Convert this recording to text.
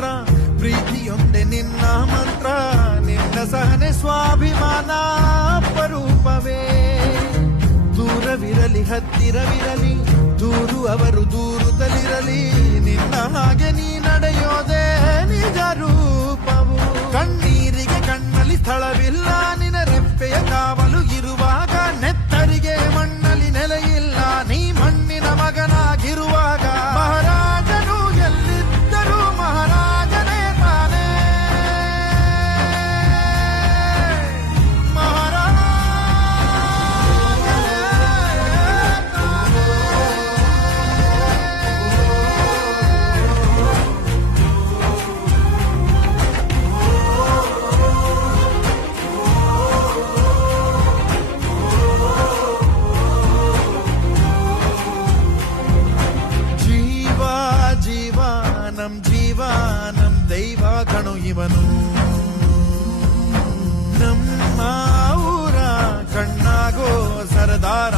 ಮಾತ್ರ ಪ್ರೀತಿಯೊಂದೆ ನಿನ್ನ ಮಂತ್ರ ನಿನ್ನ ಸಹನೆ ಸ್ವಾಭಿಮಾನ ಅಪರೂಪವೇ ದೂರವಿರಲಿ ಹತ್ತಿರವಿರಲಿ ದೂರು ಅವರು ದೂರುತ್ತಲಿರಲಿ ನಿನ್ನ ಹಾಗೆ ನೀ ನಡೆಯೋದೇ ನಿಜ ರೂಪವು ಕಣ್ಣೀರಿಗೆ ಕಣ್ಣಲ್ಲಿ ಸ್ಥಳವಿಲ್ಲ ನಿನ್ನ ರೆಪ್ಪೆಯ ಕಾವಲು ಇರುವಾಗ ನೆತ್ತರಿಗೆ ಮಣ್ಣಲ್ಲಿ ನೆಲೆಯಿಲ್ಲ ನೀ ಮಣ್ಣಿನ ಮಗನಾಗಿರುವಾಗ ಮಹಾರಾಜನು ಎಲ್ಲಿದ್ದರೂ ಮಹಾರಾಜನೇ ತಾನೇ ಜೀವಾನಂ ದೈವ ಕಣು ಇವನು ನಮ್ಮ ಊರ ಕಣ್ಣಾಗೋ ಸರದಾರ